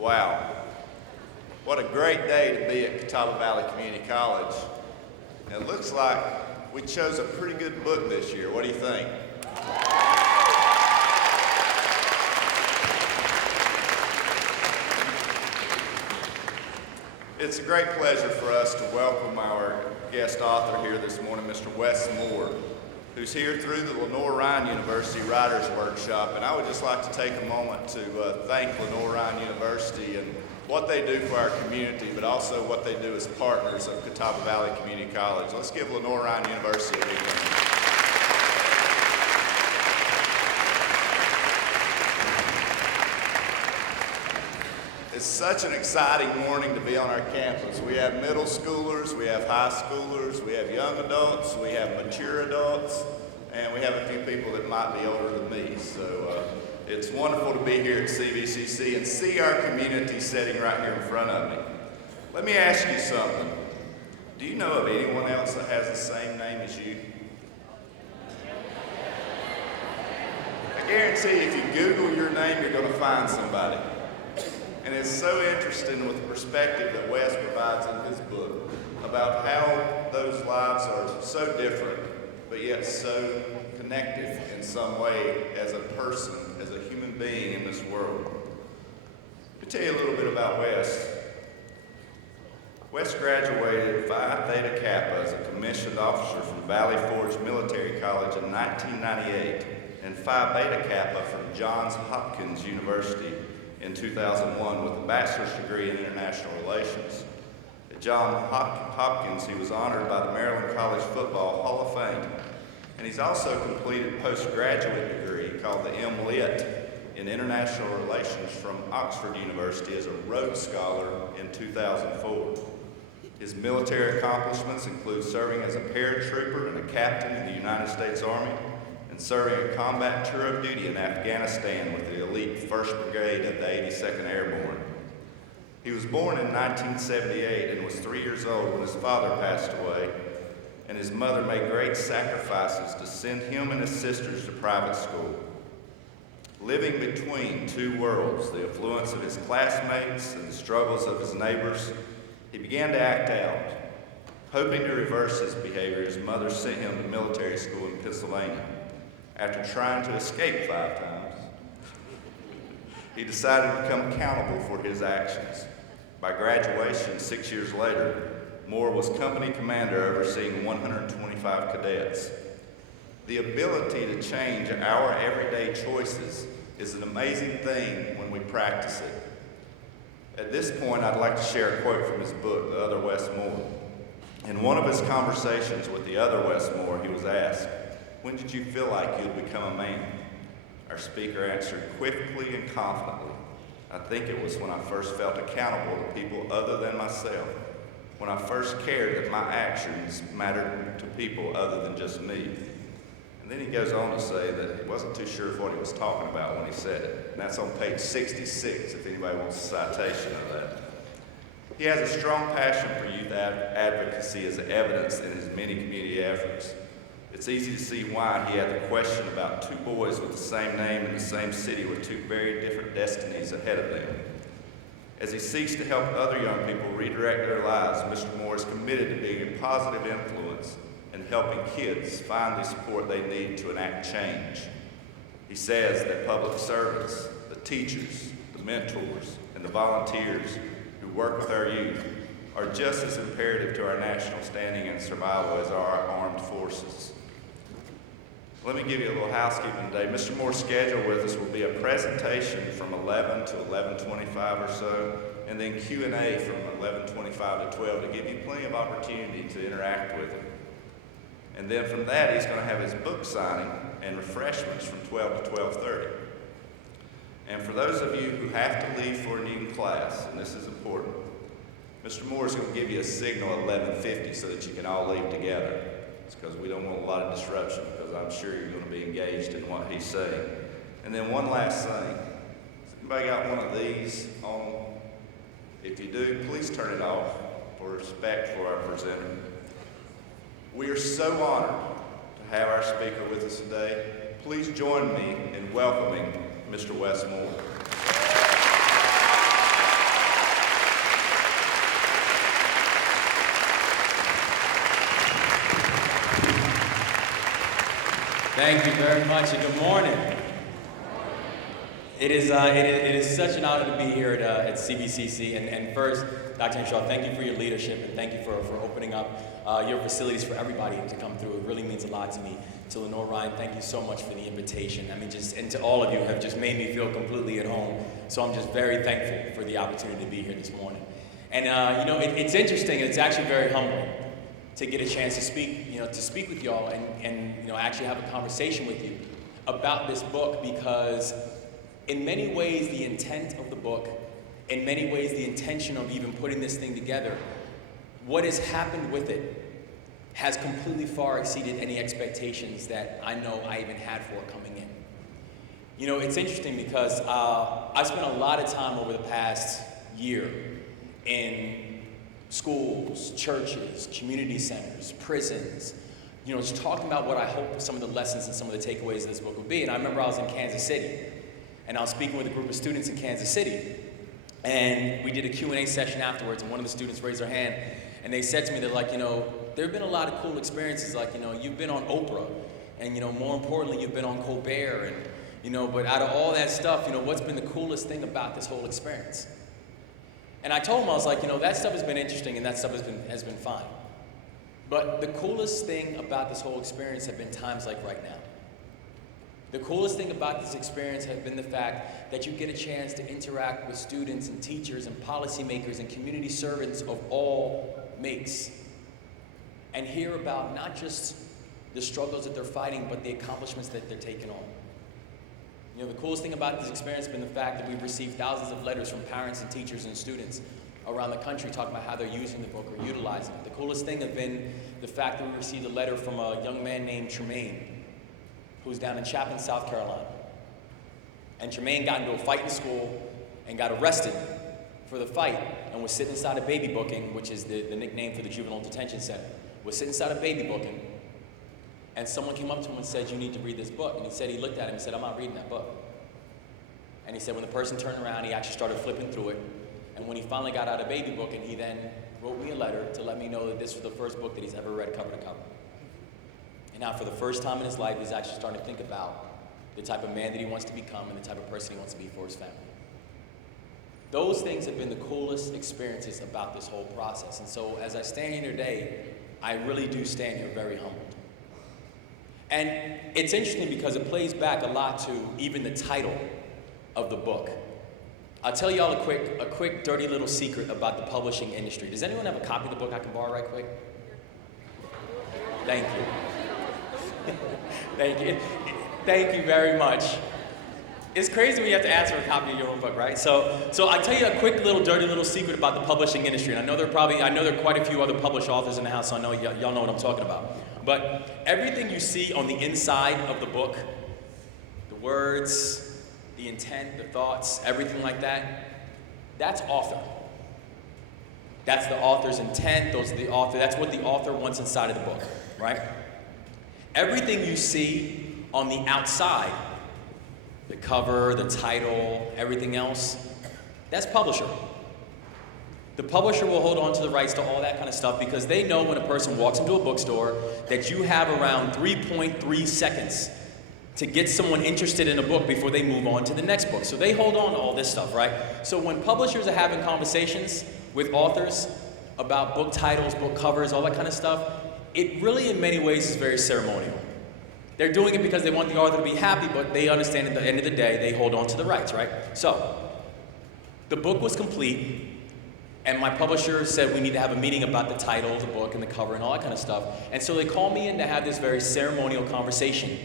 Wow, what a great day to be at Catawba Valley Community College. And it looks like we chose a pretty good book this year. What do you think? It's a great pleasure for us to welcome our guest author here this morning, Mr. Wes Moore, who's here through the Lenoir-Rhyne University Writers Workshop. And I would just like to take a moment to thank Lenoir-Rhyne University and what they do for our community, but also what they do as partners of Catawba Valley Community College. Let's give Lenoir-Rhyne University a big hand. It's such an exciting morning to be on our campus. We have middle schoolers, we have high schoolers, we have young adults, we have mature adults, and we have a few people that might be older than me. So it's wonderful to be here at CVCC and see our community sitting right here in front of me. Let me ask you something. Do you know of anyone else that has the same name as you? I guarantee if you Google your name, you're going to find somebody. And it's so interesting with the perspective that Wes provides in his book about how those lives are so different, but yet so connected in some way as a person, as a human being in this world. To tell you a little bit about Wes. Wes graduated Phi Theta Kappa as a commissioned officer from Valley Forge Military College in 1998 and Phi Beta Kappa from Johns Hopkins University in 2001 with a bachelor's degree in international relations. At Johns Hopkins, he was honored by the Maryland College Football Hall of Fame, and he's also completed a postgraduate degree called the M.Lit in international relations from Oxford University as a Rhodes Scholar in 2004. His military accomplishments include serving as a paratrooper and a captain in the United States Army, and serving a combat tour of duty in Afghanistan with the elite 1st Brigade of the 82nd Airborne. He was born in 1978 and was 3 years old when his father passed away, and his mother made great sacrifices to send him and his sisters to private school. Living between two worlds, the affluence of his classmates and the struggles of his neighbors, he began to act out. Hoping to reverse his behavior, his mother sent him to military school in Pennsylvania. After trying to escape 5 times, he decided to become accountable for his actions. By graduation 6 years later, Moore was company commander overseeing 125 cadets. The ability to change our everyday choices is an amazing thing when we practice it. At this point, I'd like to share a quote from his book, The Other Wes Moore. In one of his conversations with the other Wes Moore, he was asked, "When did you feel like you'd become a man?" Our speaker answered quickly and confidently, "I think it was when I first felt accountable to people other than myself, when I first cared that my actions mattered to people other than just me." And then he goes on to say that he wasn't too sure of what he was talking about when he said it. And that's on page 66, if anybody wants a citation of that. He has a strong passion for youth advocacy as evidenced in his many community efforts. It's easy to see why he had the question about 2 boys with the same name in the same city with 2 very different destinies ahead of them. As he seeks to help other young people redirect their lives, Mr. Moore is committed to being a positive influence and helping kids find the support they need to enact change. He says that public servants, the teachers, the mentors, and the volunteers who work with our youth are just as imperative to our national standing and survival as our armed forces. Let me give you a little housekeeping today. Mr. Moore's schedule with us will be a presentation from 11 to 11:25 or so, and then Q&A from 11:25 to 12 to give you plenty of opportunity to interact with him. And then from that, he's going to have his book signing and refreshments from 12 to 12:30. And for those of you who have to leave for an evening class, and this is important, Mr. Moore is going to give you a signal at 11:50 so that you can all leave together. It's because we don't want a lot of disruption, because I'm sure you're going to be engaged in what he's saying. And then one last thing. Has anybody got one of these on? If you do, please turn it off for respect for our presenter. We are so honored to have our speaker with us today. Please join me in welcoming Mr. Wes Moore. Thank you very much, and good morning. It is such an honor to be here at CVCC, and first, Dr. Henshaw, thank you for your leadership, and thank you for opening up your facilities for everybody to come through. It really means a lot to me. To Lenore Ryan, thank you so much for the invitation. I mean, and to all of you have just made me feel completely at home. So I'm just very thankful for the opportunity to be here this morning. And it's interesting, and it's actually very humbling to get a chance to speak with y'all and actually have a conversation with you about this book, because in many ways the intent of the book, in many ways the intention of even putting this thing together, what has happened with it has completely far exceeded any expectations that I know I even had for it coming in. You know, it's interesting because I spent a lot of time over the past year in schools, churches, community centers, prisons, just talking about what I hope some of the lessons and some of the takeaways of this book would be. And I remember I was in Kansas City, and I was speaking with a group of students in Kansas City, and we did a Q&A session afterwards, and one of the students raised their hand, and they said to me, they're like, there have been a lot of cool experiences, like, you've been on Oprah, and, more importantly, you've been on Colbert, and, but out of all that stuff, what's been the coolest thing about this whole experience? And I told him, I was like, that stuff has been interesting and that stuff has been fine. But the coolest thing about this whole experience have been times like right now. The coolest thing about this experience has been the fact that you get a chance to interact with students and teachers and policymakers and community servants of all makes and hear about not just the struggles that they're fighting, but the accomplishments that they're taking on. The coolest thing about this experience has been the fact that we've received thousands of letters from parents and teachers and students around the country talking about how they're using the book or utilizing it. The coolest thing has been the fact that we received a letter from a young man named Tremaine, who's down in Chapin, South Carolina. And Tremaine got into a fight in school and got arrested for the fight and was sitting inside a baby booking, which is the nickname for the juvenile detention center, was sitting inside a baby booking. And someone came up to him and said, you need to read this book. And he said, he looked at him and said, I'm not reading that book. And he said, when the person turned around, he actually started flipping through it. And when he finally got out of baby booking, he then wrote me a letter to let me know that this was the first book that he's ever read cover to cover. And now for the first time in his life, he's actually starting to think about the type of man that he wants to become and the type of person he wants to be for his family. Those things have been the coolest experiences about this whole process. And so as I stand here today, I really do stand here very humbled. And it's interesting because it plays back a lot to even the title of the book. I'll tell y'all a quick dirty little secret about the publishing industry. Does anyone have a copy of the book I can borrow right quick? Thank you. Thank you. Thank you very much. It's crazy when you have to ask for a copy of your own book, right? So I'll tell you a quick little dirty little secret about the publishing industry. And I know there are quite a few other published authors in the house, so I know y'all know what I'm talking about. But everything you see on the inside of the book, the words, the intent, the thoughts, everything like that, that's author. That's the author's intent, that's what the author wants inside of the book, right? Everything you see on the outside, the cover, the title, everything else, that's publisher. The publisher will hold on to the rights to all that kind of stuff because they know when a person walks into a bookstore that you have around 3.3 seconds to get someone interested in a book before they move on to the next book. So they hold on to all this stuff, right? So when publishers are having conversations with authors about book titles, book covers, all that kind of stuff, it really in many ways is very ceremonial. They're doing it because they want the author to be happy, but they understand at the end of the day, they hold on to the rights, right? So the book was complete. And my publisher said we need to have a meeting about the title of the book and the cover and all that kind of stuff. And so they called me in to have this very ceremonial conversation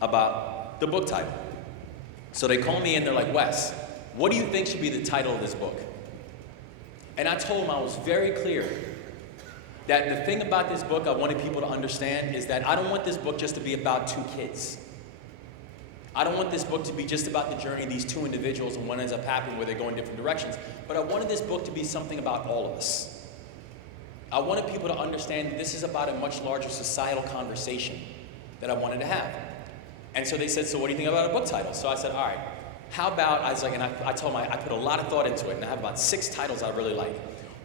about the book title. So they called me in, they're like, Wes, what do you think should be the title of this book? And I told them I was very clear that the thing about this book I wanted people to understand is that I don't want this book just to be about two kids. I don't want this book to be just about the journey of these two individuals and what ends up happening where they go in different directions. But I wanted this book to be something about all of us. I wanted people to understand that this is about a much larger societal conversation that I wanted to have. And so they said, so what do you think about a book title? So I said, all right, how about, I was like, and I told them I put a lot of thought into it, and I have about 6 titles I really like.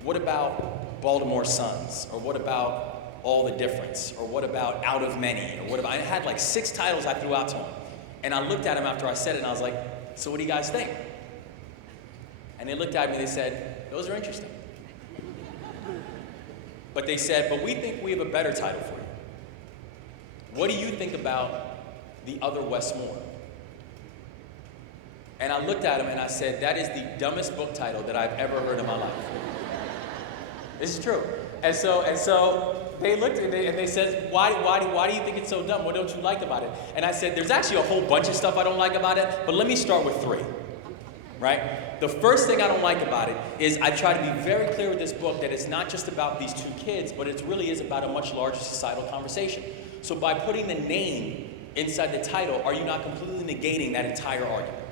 What about Baltimore Suns? Or what about All the Difference? Or what about Out of Many? Or what about, I had like 6 titles I threw out to him. And I looked at him after I said it and I was like, so what do you guys think? And they looked at me and they said, those are interesting. But they said, but we think we have a better title for you. What do you think about The Other Wes Moore? And I looked at him and I said, that is the dumbest book title that I've ever heard in my life. This is true. And so they looked and they said, why do you think it's so dumb? What don't you like about it? And I said, there's actually a whole bunch of stuff I don't like about it, but let me start with 3. Right? The first thing I don't like about it is I try to be very clear with this book that it's not just about these 2 kids, but it really is about a much larger societal conversation. So by putting the name inside the title, are you not completely negating that entire argument?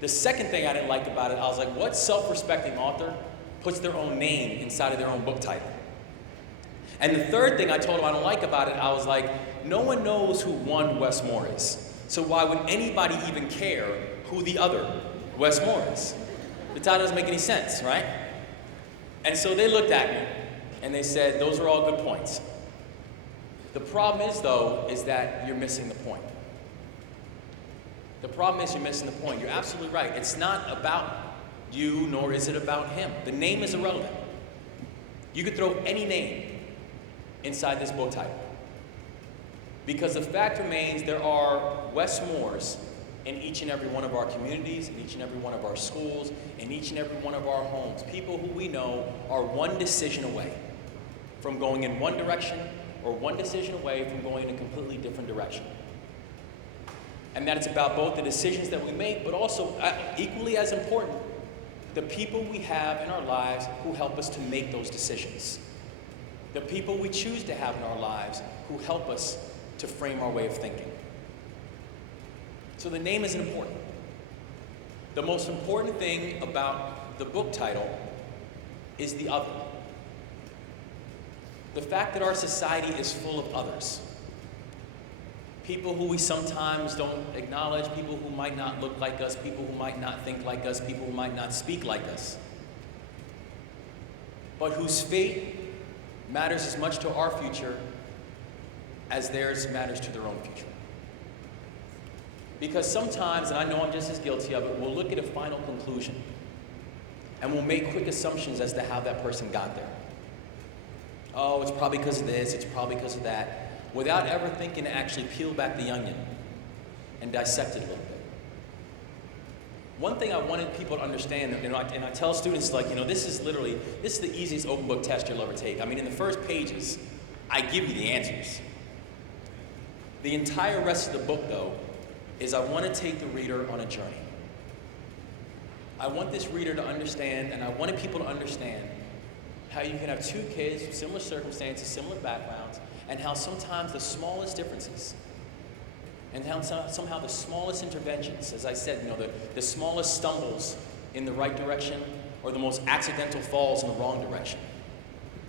The second thing I didn't like about it, I was like, what self-respecting author puts their own name inside of their own book title? And the third thing I told him I don't like about it, I was like, no one knows who one Wes Moore is. So why would anybody even care who the other Wes Moore is? The title doesn't make any sense, right? And so they looked at me and they said, those are all good points. The problem is, though, is that you're missing the point. The problem is you're missing the point. You're absolutely right. It's not about you, nor is it about him. The name is irrelevant. You could throw any name inside this book title. Because the fact remains there are Wes Moores in each and every one of our communities, in each and every one of our schools, in each and every one of our homes. People who we know are one decision away from going in one direction or one decision away from going in a completely different direction. And that it's about both the decisions that we make, but also, equally as important, the people we have in our lives who help us to make those decisions. The people we choose to have in our lives who help us to frame our way of thinking. So the name isn't important. The most important thing about the book title is the other. The fact that our society is full of others. People who we sometimes don't acknowledge, people who might not look like us, people who might not think like us, people who might not speak like us, but whose fate matters as much to our future as theirs matters to their own future. Because sometimes, and I know I'm just as guilty of it, we'll look at a final conclusion and we'll make quick assumptions as to how that person got there. Oh, it's probably because of this, it's probably because of that, without ever thinking to actually peel back the onion and dissect it a little bit. One thing I wanted people to understand, and I tell students, like, this is the easiest open book test you'll ever take. I mean, in the first pages, I give you the answers. The entire rest of the book, though, is I want to take the reader on a journey. I want this reader to understand, and I wanted people to understand how you can have 2 kids with similar circumstances, similar backgrounds, and how sometimes the smallest differences and how somehow the smallest interventions, as I said, the smallest stumbles in the right direction or the most accidental falls in the wrong direction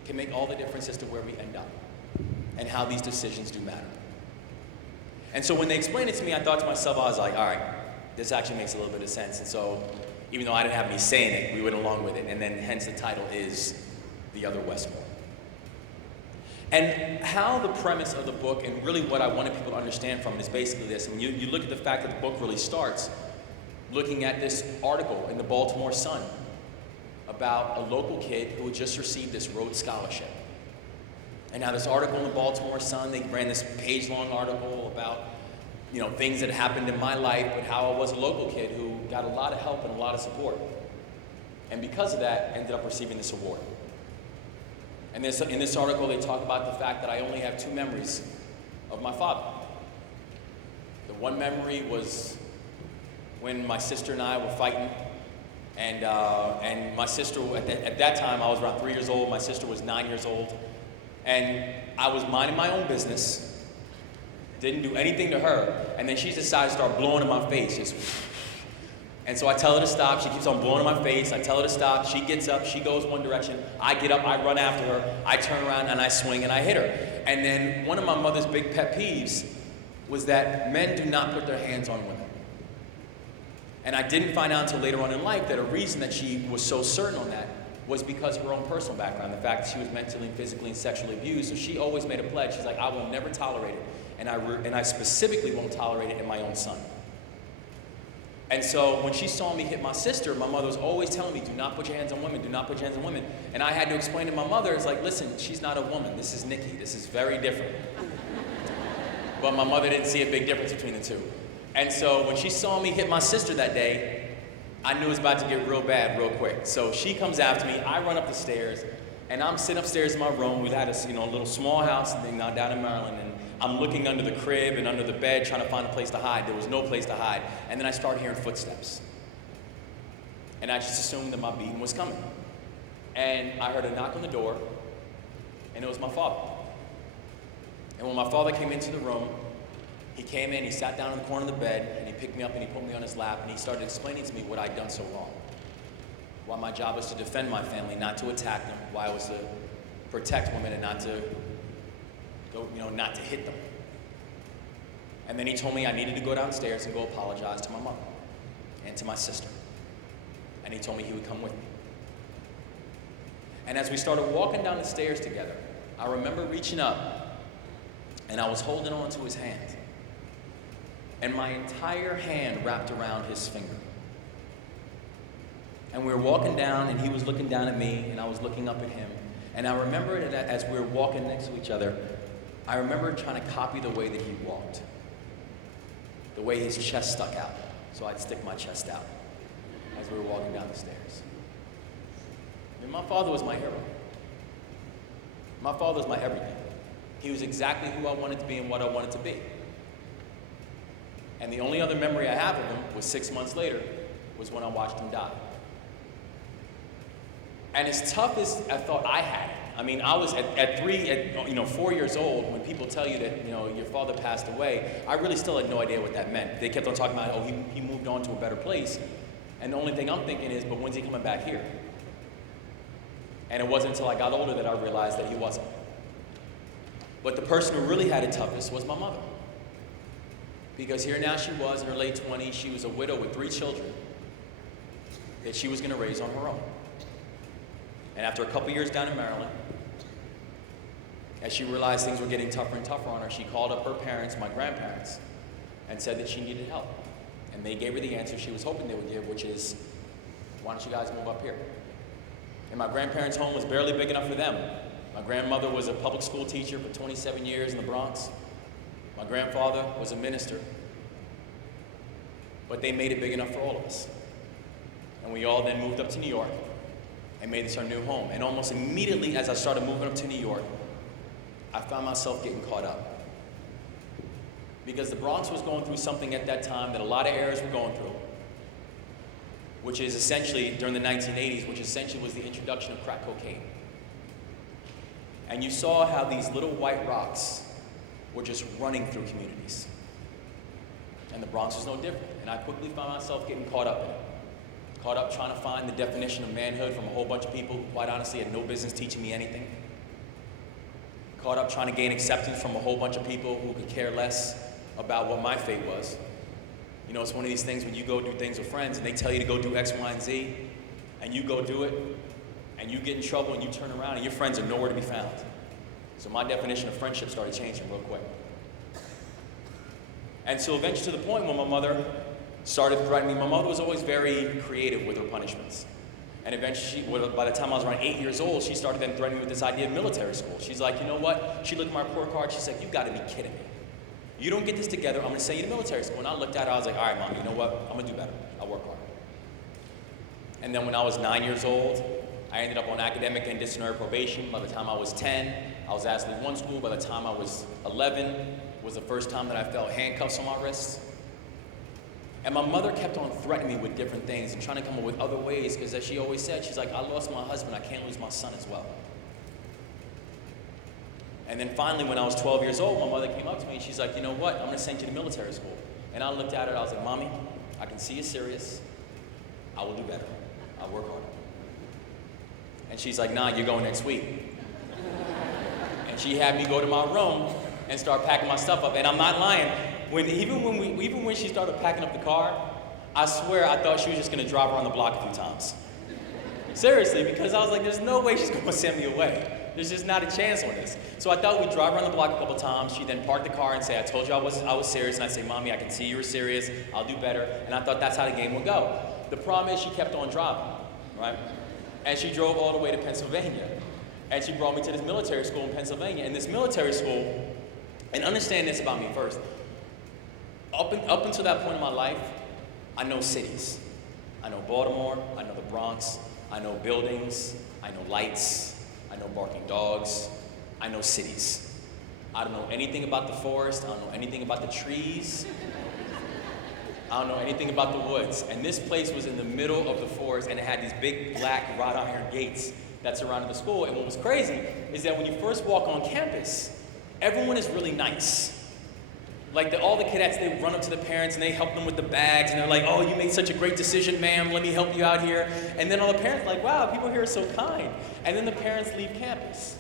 can make all the difference as to where we end up and how these decisions do matter. And so when they explained it to me, I thought to myself, I was like, all right, this actually makes a little bit of sense. And so even though I didn't have any say in it, we went along with it. And then hence the title is The Other Wes Moore. And how the premise of the book, and really what I wanted people to understand from it, is basically this. I mean, you look at the fact that the book really starts looking at this article in the Baltimore Sun about a local kid who had just received this Rhodes Scholarship. And now this article in the Baltimore Sun, they ran this page-long article about, things that happened in my life, but how I was a local kid who got a lot of help and a lot of support. And because of that, ended up receiving this award. And in this article, they talk about the fact that I only have 2 memories of my father. The one memory was when my sister and I were fighting, and my sister, at that time, I was around 3 years old, my sister was 9 years old, and I was minding my own business, didn't do anything to her, and then she decided to start blowing in my face, and so I tell her to stop, she keeps on blowing in my face, I tell her to stop, she gets up, she goes one direction, I get up, I run after her, I turn around and I swing and I hit her. And then one of my mother's big pet peeves was that men do not put their hands on women. And I didn't find out until later on in life that a reason that she was so certain on that was because of her own personal background, the fact that she was mentally, physically, and sexually abused. So she always made a pledge. She's like, I will never tolerate it, and I specifically won't tolerate it in my own son. And so when she saw me hit my sister, my mother was always telling me, do not put your hands on women, do not put your hands on women. And I had to explain to my mother, it's like, listen, she's not a woman, this is Nikki, this is very different. But my mother didn't see a big difference between the two. And so when she saw me hit my sister that day, I knew it was about to get real bad real quick. So she comes after me, I run up the stairs, and I'm sitting upstairs in my room. We had a little small house down in Maryland, and I'm looking under the crib and under the bed trying to find a place to hide. There was no place to hide. And then I started hearing footsteps. And I just assumed that my beating was coming. And I heard a knock on the door, and it was my father. And when my father came into the room, he came in, he sat down in the corner of the bed, and he picked me up and he put me on his lap, and he started explaining to me what I'd done so wrong. Why my job was to defend my family, not to attack them. Why I was to protect women and not to hit them. And then he told me I needed to go downstairs and go apologize to my mother and to my sister. And he told me he would come with me. And as we started walking down the stairs together, I remember reaching up and I was holding on to his hand. And my entire hand wrapped around his finger. And we were walking down and he was looking down at me and I was looking up at him. And I remember that as we were walking next to each other, I remember trying to copy the way that he walked. The way his chest stuck out. So I'd stick my chest out as we were walking down the stairs. And my father was my hero. My father was my everything. He was exactly who I wanted to be and what I wanted to be. And the only other memory I have of him was 6 months later, was when I watched him die. And as tough as I thought I had it, I mean, I was at 4 years old, when people tell you that, your father passed away, I really still had no idea what that meant. They kept on talking about, he moved on to a better place. And the only thing I'm thinking is, but when's he coming back here? And it wasn't until I got older that I realized that he wasn't. But the person who really had it toughest was my mother. Because here now she was in her late 20s, she was a widow with 3 children that she was going to raise on her own. And after a couple years down in Maryland, as she realized things were getting tougher and tougher on her, she called up her parents, my grandparents, and said that she needed help. And they gave her the answer she was hoping they would give, which is, why don't you guys move up here? And my grandparents' home was barely big enough for them. My grandmother was a public school teacher for 27 years in the Bronx. My grandfather was a minister. But they made it big enough for all of us. And we all then moved up to New York and made this our new home. And almost immediately as I started moving up to New York, I found myself getting caught up. Because the Bronx was going through something at that time that a lot of areas were going through, which is essentially, during the 1980s, which essentially was the introduction of crack cocaine. And you saw how these little white rocks were just running through communities. And the Bronx was no different. And I quickly found myself getting caught up in it. Caught up trying to find the definition of manhood from a whole bunch of people who quite honestly had no business teaching me anything. Caught up trying to gain acceptance from a whole bunch of people who could care less about what my fate was. It's one of these things when you go do things with friends and they tell you to go do X, Y, and Z, and you go do it, and you get in trouble and you turn around and your friends are nowhere to be found. So my definition of friendship started changing real quick. And so eventually to the point when my mother started threatening me. My mother was always very creative with her punishments. And eventually, by the time I was around 8 years old, she started then threatening me with this idea of military school. She's like, you know what? She looked at my report card, she's like, you gotta be kidding me. You don't get this together, I'm gonna send you to military school. And I looked at her, I was like, all right, Mom, you know what? I'm gonna do better. I'll work harder. And then when I was 9 years old, I ended up on academic and disciplinary probation. By the time I was 10, I was asked to leave one school. By the time I was 11, was the first time that I felt handcuffs on my wrists. And my mother kept on threatening me with different things and trying to come up with other ways, because as she always said, she's like, I lost my husband, I can't lose my son as well. And then finally, when I was 12 years old, my mother came up to me and she's like, you know what, I'm gonna send you to military school. And I looked at her and I was like, Mommy, I can see you're serious. I will do better. I'll work harder. And she's like, nah, you're going next week. And she had me go to my room and start packing my stuff up. And I'm not lying. Even when she started packing up the car, I swear I thought she was just gonna drive around the block a few times. Seriously, because I was like, there's no way she's gonna send me away. There's just not a chance on this. So I thought we'd drive around the block a couple times. She'd then park the car and say, I told you I was serious. And I'd say, Mommy, I can see you were serious. I'll do better. And I thought that's how the game would go. The problem is she kept on driving, right? And she drove all the way to Pennsylvania. And she brought me to this military school in Pennsylvania. And this military school, and understand this about me first, up until that point in my life, I know cities. I know Baltimore, I know the Bronx, I know buildings, I know lights, I know barking dogs, I know cities. I don't know anything about the forest, I don't know anything about the trees, I don't know anything about the woods. And this place was in the middle of the forest and it had these big black wrought iron gates that surrounded the school. And what was crazy is that when you first walk on campus, everyone is really nice. Like all the cadets, they run up to the parents and they help them with the bags and they're like, oh, you made such a great decision, ma'am, let me help you out here. And then all the parents are like, wow, people here are so kind. And then the parents leave campus.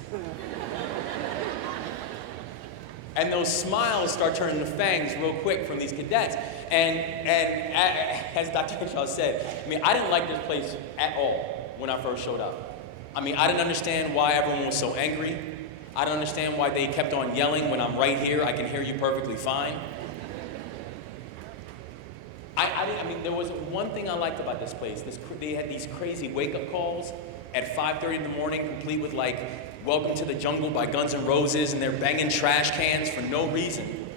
And those smiles start turning to fangs real quick from these cadets. And as Dr. Henshaw said, I mean, I didn't like this place at all when I first showed up. I mean, I didn't understand why everyone was so angry. I don't understand why they kept on yelling when I'm right here. I can hear you perfectly fine. I mean, there was one thing I liked about this place. They had these crazy wake-up calls at 5:30 in the morning, complete with like, Welcome to the Jungle by Guns N' Roses, and they're banging trash cans for no reason.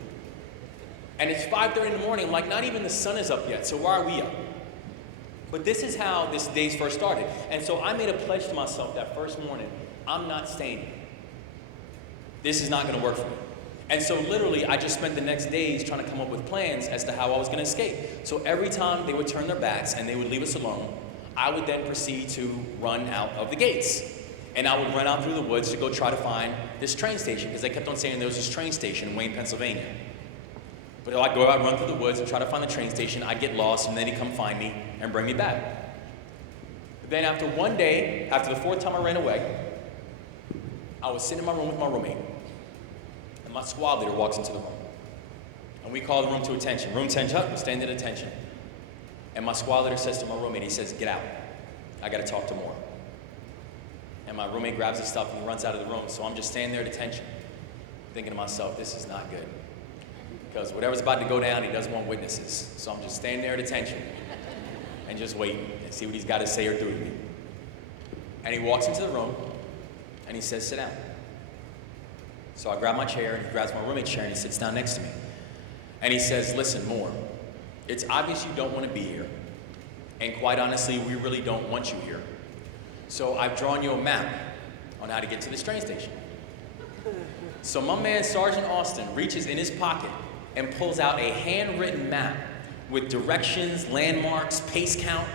And it's 5:30 in the morning. I'm like, not even the sun is up yet, so why are we up? But this is how this day's first started. And so I made a pledge to myself that first morning, I'm not staying here. This is not gonna work for me. And so literally, I just spent the next days trying to come up with plans as to how I was gonna escape. So every time they would turn their backs and they would leave us alone, I would then proceed to run out of the gates. And I would run out through the woods to go try to find this train station, because they kept on saying there was this train station in Wayne, Pennsylvania. But I'd go out, run through the woods and try to find the train station, I'd get lost, and then he'd come find me and bring me back. Then after one day, after the fourth time I ran away, I was sitting in my room with my roommate, and my squad leader walks into the room. And we call the room to attention. Room 10 up, we stand at attention. And my squad leader says to my roommate, he says, get out. I gotta talk to Moore. And my roommate grabs his stuff and he runs out of the room. So I'm just standing there at attention, thinking to myself, this is not good. Because whatever's about to go down, he doesn't want witnesses. So I'm just standing there at attention and just waiting and see what he's got to say or do to me. And he walks into the room and he says, sit down. So I grab my chair and he grabs my roommate's chair and he sits down next to me. And he says, listen, Moore, it's obvious you don't want to be here. And quite honestly, we really don't want you here. So I've drawn you a map on how to get to this train station. So my man, Sergeant Austin, reaches in his pocket and pulls out a handwritten map with directions, landmarks, pace count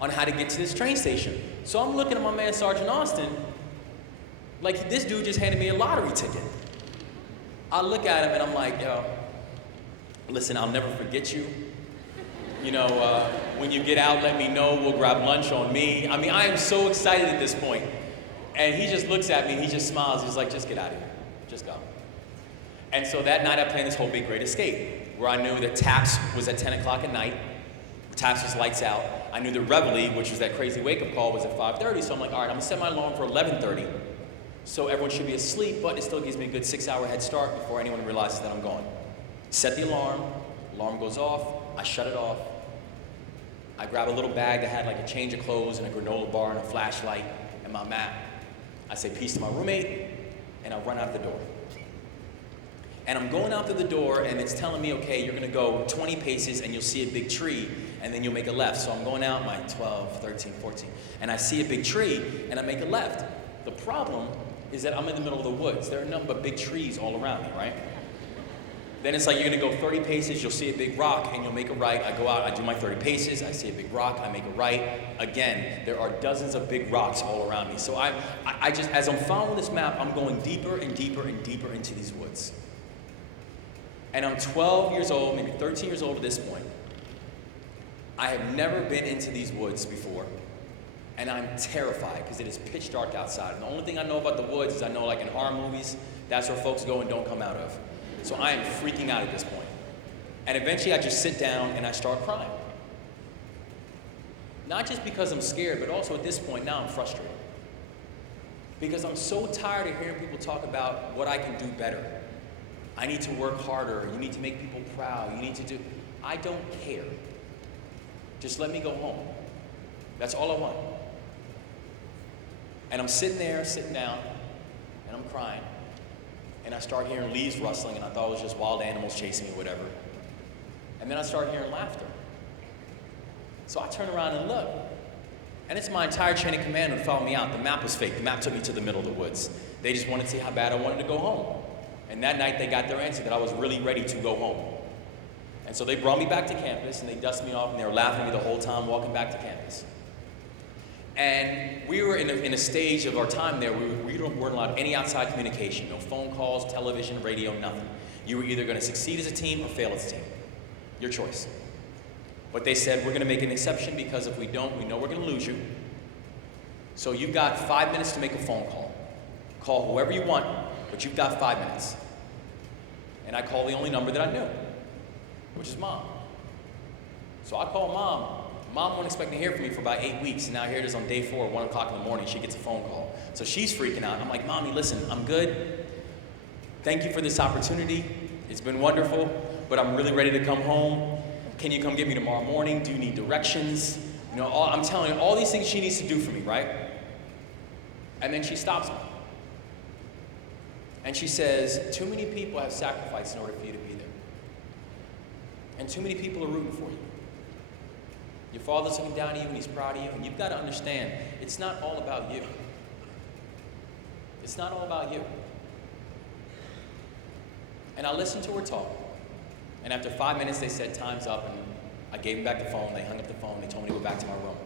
on how to get to this train station. So I'm looking at my man, Sergeant Austin, like this dude just handed me a lottery ticket. I look at him and I'm like, yo, listen, I'll never forget you. You know, when you get out, let me know, we'll grab lunch on me. I mean, I am so excited at this point. And he just looks at me and he just smiles. He's like, just get out of here, just go. And so that night I planned this whole big great escape, where I knew that TAPS was at 10 o'clock at night. TAPS was lights out. I knew the Reveille, which was that crazy wake-up call, was at 5:30. So I'm like, all right, I'm gonna set my alarm for 11:30. So everyone should be asleep, but it still gives me a good 6-hour head start before anyone realizes that I'm gone. Set the alarm goes off, I shut it off. I grab a little bag that had like a change of clothes and a granola bar and a flashlight and my map. I say peace to my roommate, and I run out the door. And I'm going out through the door, and it's telling me, okay, you're gonna go 20 paces and you'll see a big tree, and then you'll make a left. So I'm going out my 12, 13, 14, and I see a big tree, and I make a left. The problem is that I'm in the middle of the woods. There are nothing but big trees all around me, right? Then it's like you're gonna go 30 paces, you'll see a big rock, and you'll make a right. I go out, I do my 30 paces, I see a big rock, I make a right. Again, there are dozens of big rocks all around me. So I just, as I'm following this map, I'm going deeper and deeper and deeper into these woods. And I'm 12 years old, maybe 13 years old at this point. I have never been into these woods before, and I'm terrified because it is pitch dark outside. And the only thing I know about the woods is I know, like in horror movies, that's where folks go and don't come out of. So I am freaking out at this point. And eventually I just sit down and I start crying. Not just because I'm scared, but also at this point now I'm frustrated. Because I'm so tired of hearing people talk about what I can do better. I need to work harder. You need to make people proud. You need to do. I don't care. Just let me go home. That's all I want. And I'm sitting there, sitting down, and I'm crying. And I start hearing leaves rustling, and I thought it was just wild animals chasing me or whatever. And then I start hearing laughter. So I turn around and look. And it's my entire chain of command who followed me out. The map was fake. The map took me to the middle of the woods. They just wanted to see how bad I wanted to go home. And that night they got their answer that I was really ready to go home. And so they brought me back to campus and they dusted me off and they were laughing at me the whole time walking back to campus. And we were in a stage of our time there where we weren't allowed any outside communication. No phone calls, television, radio, nothing. You were either going to succeed as a team or fail as a team. Your choice. But they said, we're going to make an exception because if we don't, we know we're going to lose you. So you've got 5 minutes to make a phone call. Call whoever you want, but you've got 5 minutes. And I called the only number that I knew, which is Mom. So I call Mom. Mom wasn't expecting to hear from me for about 8 weeks, and now here it is on day 4, 1 o'clock in the morning, she gets a phone call. So she's freaking out. I'm like, Mommy, listen, I'm good. Thank you for this opportunity. It's been wonderful, but I'm really ready to come home. Can you come get me tomorrow morning? Do you need directions? You know, I'm telling her all these things she needs to do for me, right? And then she stops me. And she says, too many people have sacrificed in order for you to be there. And too many people are rooting for you. Your father's looking down at you and he's proud of you, and you've got to understand, it's not all about you. It's not all about you. And I listened to her talk. And after 5 minutes, they said, time's up, and I gave them back the phone. They hung up the phone. They told me to go back to my room.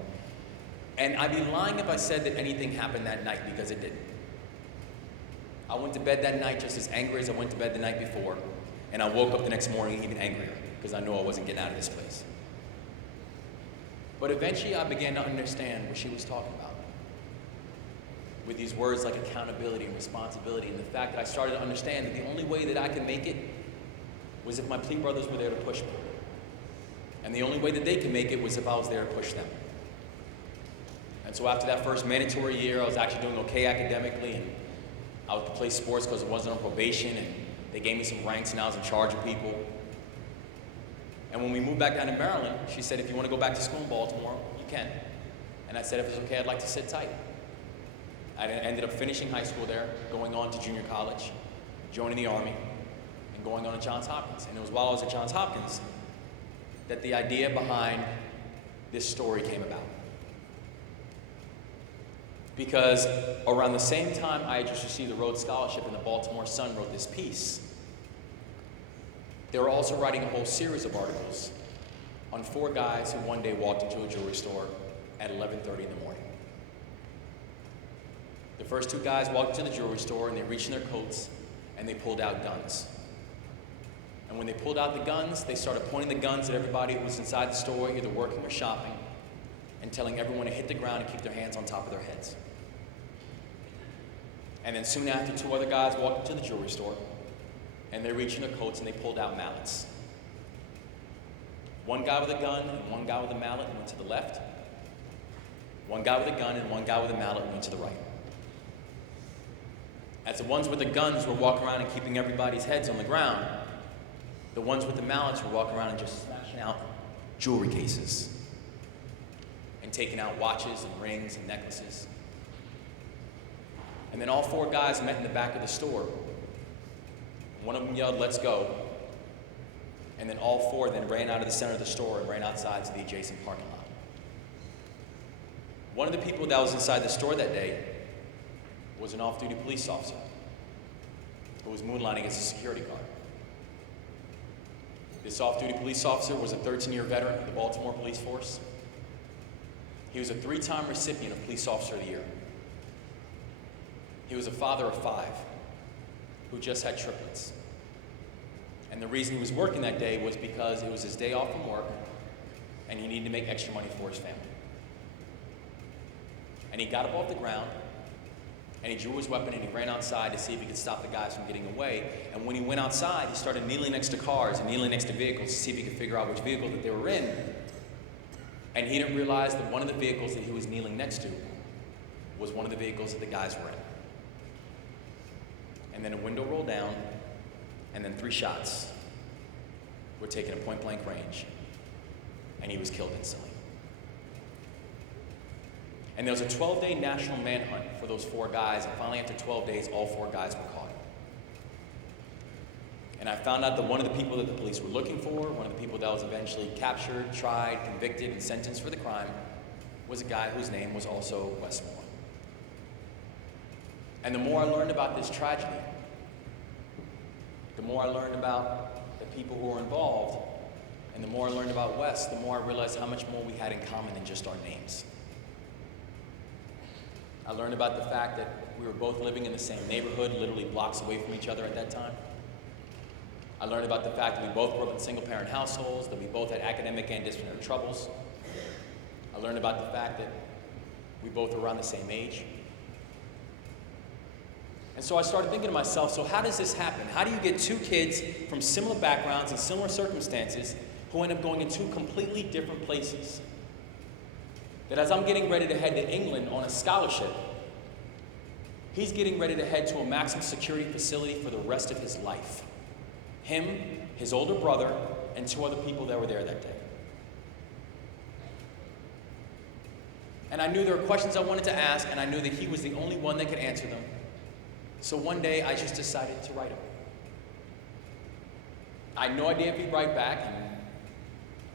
And I'd be lying if I said that anything happened that night, because it didn't. I went to bed that night just as angry as I went to bed the night before, and I woke up the next morning even angrier, because I knew I wasn't getting out of this place. But eventually, I began to understand what she was talking about, with these words like accountability and responsibility, and the fact that I started to understand that the only way that I could make it was if my plea brothers were there to push me. And the only way that they could make it was if I was there to push them. And so after that first mandatory year, I was actually doing okay academically, and I would play sports because I wasn't on probation, and they gave me some ranks, and I was in charge of people. And when we moved back down to Maryland, she said, if you want to go back to school in Baltimore, you can. And I said, if it's okay, I'd like to sit tight. I ended up finishing high school there, going on to junior college, joining the Army, and going on to Johns Hopkins. And it was while I was at Johns Hopkins that the idea behind this story came about. Because around the same time I had just received a Rhodes Scholarship and the Baltimore Sun wrote this piece, they were also writing a whole series of articles on 4 guys who one day walked into a jewelry store at 11:30 in the morning. The first 2 guys walked into the jewelry store and they reached in their coats and they pulled out guns. And when they pulled out the guns, they started pointing the guns at everybody who was inside the store, either working or shopping, and telling everyone to hit the ground and keep their hands on top of their heads. And then soon after, 2 other guys walked into the jewelry store, and they reached in their coats and they pulled out mallets. 1 guy with a gun and 1 guy with a mallet went to the left. 1 guy with a gun and 1 guy with a mallet went to the right. As the ones with the guns were walking around and keeping everybody's heads on the ground, the ones with the mallets were walking around and just smashing out jewelry cases and taking out watches and rings and necklaces. And then all 4 guys met in the back of the store. One of them yelled, "Let's go." And then all 4 then ran out of the center of the store and ran outside to the adjacent parking lot. One of the people that was inside the store that day was an off-duty police officer who was moonlighting as a security guard. This off-duty police officer was a 13-year veteran of the Baltimore Police Force. He was a 3-time recipient of Police Officer of the Year. He was a father of 5 who just had triplets. And the reason he was working that day was because it was his day off from work and he needed to make extra money for his family. And he got up off the ground and he drew his weapon and he ran outside to see if he could stop the guys from getting away. And when he went outside, he started kneeling next to cars and kneeling next to vehicles to see if he could figure out which vehicle that they were in. And he didn't realize that one of the vehicles that he was kneeling next to was one of the vehicles that the guys were in. And then a window rolled down, and then 3 shots were taken at point-blank range, and he was killed instantly. And there was a 12-day national manhunt for those 4 guys, and finally after 12 days, all 4 guys were caught. And I found out that one of the people that the police were looking for, one of the people that was eventually captured, tried, convicted, and sentenced for the crime, was a guy whose name was also Wes Moore. And the more I learned about this tragedy, the more I learned about the people who were involved, and the more I learned about Wes, the more I realized how much more we had in common than just our names. I learned about the fact that we were both living in the same neighborhood, literally blocks away from each other at that time. I learned about the fact that we both grew up in single-parent households, that we both had academic and disciplinary troubles. I learned about the fact that we both were around the same age. And so I started thinking to myself, so how does this happen? How do you get 2 kids from similar backgrounds and similar circumstances who end up going in 2 completely different places? That as I'm getting ready to head to England on a scholarship, he's getting ready to head to a maximum security facility for the rest of his life. Him, his older brother, and 2 other people that were there that day. And I knew there were questions I wanted to ask, and I knew that he was the only one that could answer them. So one day, I just decided to write him. I had no idea if he'd write back, and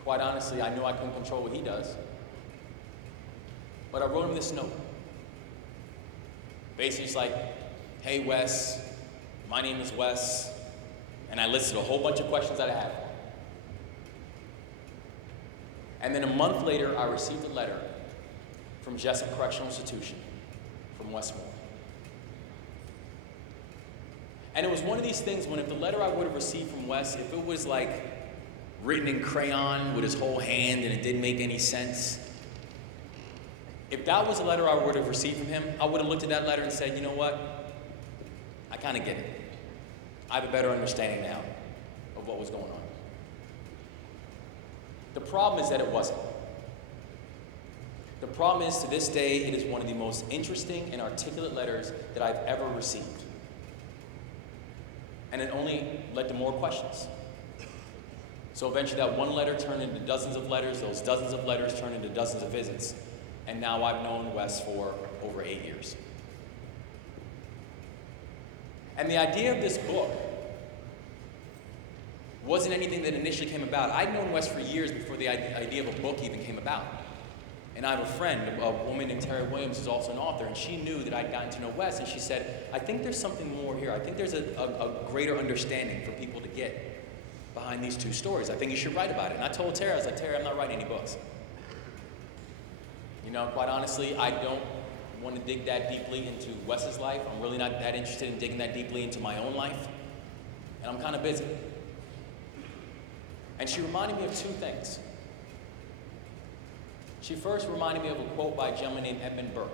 quite honestly, I knew I couldn't control what he does. But I wrote him this note. Basically, it's like, hey Wes, my name is Wes, and I listed a whole bunch of questions that I had. And then a month later, I received a letter from Sept Correctional Institution, from Wes Moore. And it was one of these things when if the letter I would have received from Wes, if it was like written in crayon with his whole hand and it didn't make any sense, if that was a letter I would have received from him, I would have looked at that letter and said, you know what? I kind of get it. I have a better understanding now of what was going on. The problem is that it wasn't. The problem is, to this day, it is one of the most interesting and articulate letters that I've ever received. And it only led to more questions. So eventually that one letter turned into dozens of letters, those dozens of letters turned into dozens of visits. And now I've known Wes for over 8 years. And the idea of this book wasn't anything that initially came about. I'd known Wes for years before the idea of a book even came about. And I have a friend, a woman named Terry Williams, who's also an author, and she knew that I'd gotten to know Wes, and she said, I think there's something more here. I think there's a greater understanding for people to get behind these 2 stories. I think you should write about it. And I told Terry, I was like, Terry, I'm not writing any books. You know, quite honestly, I don't want to dig that deeply into Wes's life. I'm really not that interested in digging that deeply into my own life. And I'm kind of busy. And she reminded me of 2 things. She first reminded me of a quote by a gentleman named Edmund Burke.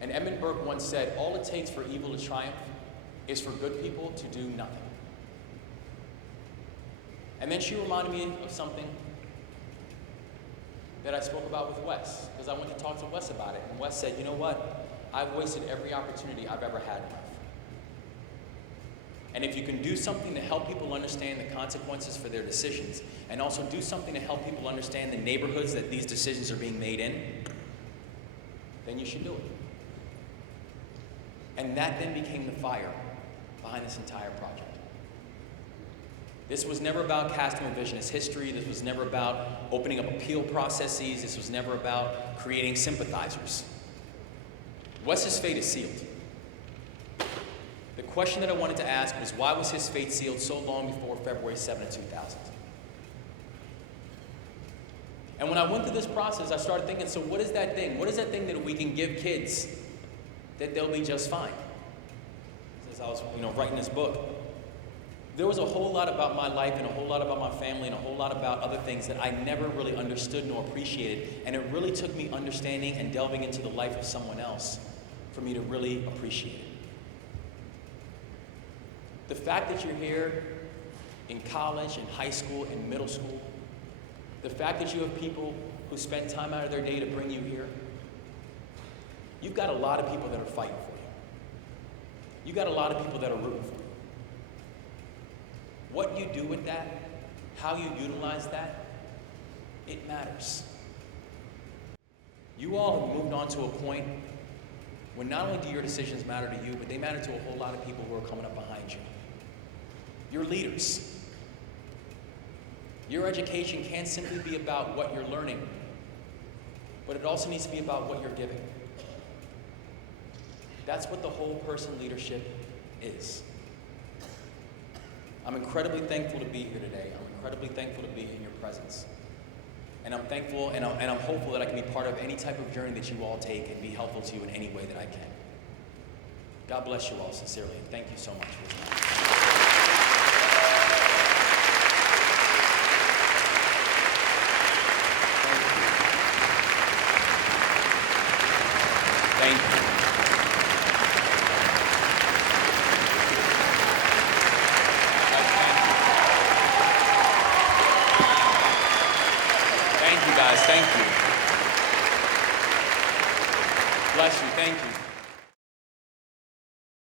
And Edmund Burke once said, all it takes for evil to triumph is for good people to do nothing. And then she reminded me of something that I spoke about with Wes, because I went to talk to Wes about it. And Wes said, you know what? I've wasted every opportunity I've ever had in life. And if you can do something to help people understand the consequences for their decisions, and also do something to help people understand the neighborhoods that these decisions are being made in, then you should do it. And that then became the fire behind this entire project. This was never about casting revisionist history. This was never about opening up appeal processes. This was never about creating sympathizers. Wes's fate is sealed. The question that I wanted to ask was, why was his fate sealed so long before February 7th, 2000? And when I went through this process, I started thinking, so what is that thing? What is that thing that we can give kids that they'll be just fine? As I was, writing this book, there was a whole lot about my life and a whole lot about my family and a whole lot about other things that I never really understood nor appreciated. And it really took me understanding and delving into the life of someone else for me to really appreciate it. The fact that you're here in college, in high school, in middle school, The fact that you have people who spend time out of their day to bring you here, you've got a lot of people that are fighting for you. You've got a lot of people that are rooting for you. What you do with that, how you utilize that, it matters. You all have moved on to a point when not only do your decisions matter to you, but they matter to a whole lot of people who are coming up behind you. You're leaders. Your education can't simply be about what you're learning, but it also needs to be about what you're giving. That's what the whole person leadership is. I'm incredibly thankful to be here today. I'm incredibly thankful to be in your presence. And I'm thankful and I'm hopeful that I can be part of any type of journey that you all take and be helpful to you in any way that I can. God bless you all sincerely, and thank you so much for your time. Thank you. Thank you, guys. Thank you. Bless you. Thank you.